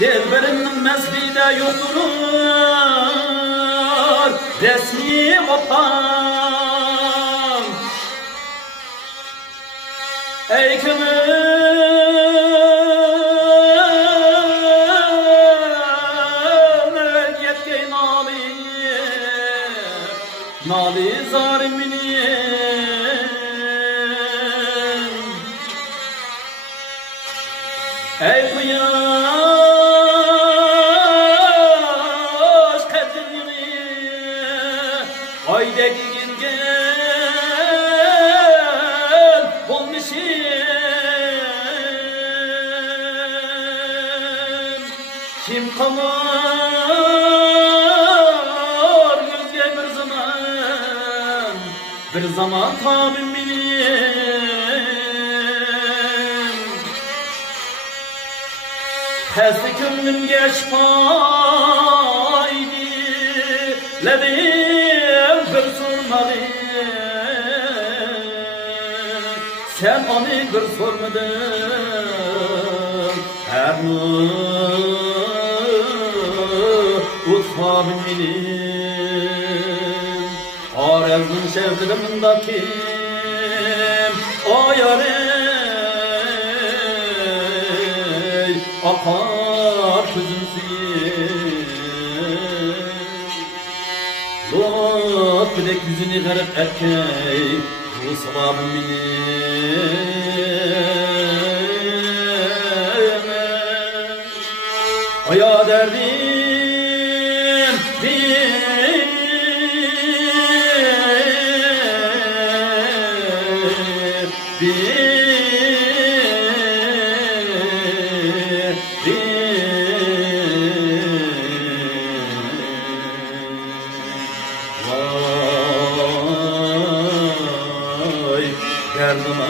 Dilberinin meslide yoktur resmi vatan. Ey kömür yetkey nali zaliminin. Ey kıyaş kadrini aydaki gel olmuşum. Kim kalır gözge bir zaman tabim Hezdi könlüm geç paydi ledim bir sormadı. Sen onu bir sormadın. Her utfabim benim Arez'in şevdimindeki o yarey akar gözümsün. Lut bilek yüzünü garip erkey bu sababım benim. Aya derdim bir vay derdim